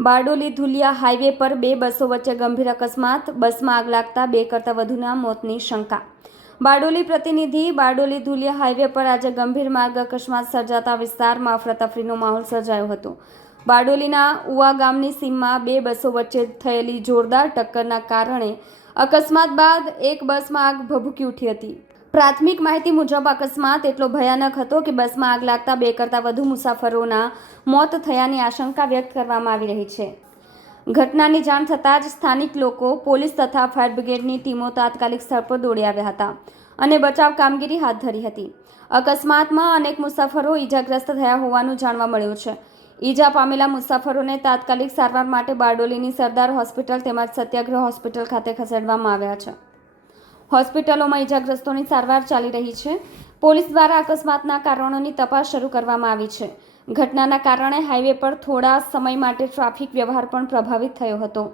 Bardoli Dhulia highway પર બે બસો વચ્ચે ગંભીર અકસ્માત, બસમાં આગ લાગતા બે કરતાં વધુના મોતની શંકા। બારડોલી પ્રતિનિધિ। બારડોલી ધુલિયા હાઈવે પર આજે ગંભીર માર્ગ અકસ્માત સર્જાતા વિસ્તારમાં અફરાતફરીનો માહોલ સર્જાયો હતો। બારડોલીના ઉવા ગામની સીમમાં બે બસો વચ્ચે થયેલી જોરદાર ટક્કરના કારણે અકસ્માત બાદ એક બસમાં આગ ભભૂકી ઉઠી હતી। પ્રાથમિક માહિતી મુજબ અકસ્માત એટલો ભયાનક હતો કે બસમાં આગ લાગતા બે કરતાં વધુ મુસાફરોના મોત થયાની આશંકા વ્યક્ત કરવામાં આવી રહી છે। ઘટનાની જાણ થતાં જ સ્થાનિક લોકો, પોલીસ તથા ફાયર બ્રિગેડની ટીમો તાત્કાલિક સ્થળ પર દોડી આવ્યા હતા અને બચાવ કામગીરી હાથ ધરી હતી। અકસ્માતમાં અનેક મુસાફરો ઈજાગ્રસ્ત થયા હોવાનું જાણવા મળ્યું છે। ઈજા પામેલા મુસાફરોને તાત્કાલિક સારવાર માટે બારડોલીની સરદાર હોસ્પિટલ તેમજ સત્યાગ્રહ હોસ્પિટલ ખાતે ખસેડવામાં આવ્યા છે। હોસ્પિટલોમાં ઈજાગ્રસ્તોની સારવાર ચાલી રહી છે। પોલીસ દ્વારા અકસ્માતના કારણોની તપાસ શરૂ કરવામાં આવી છે। ઘટનાના કારણે હાઈવે પર થોડા સમય માટે ટ્રાફિક વ્યવહાર પણ પ્રભાવિત થયો હતો।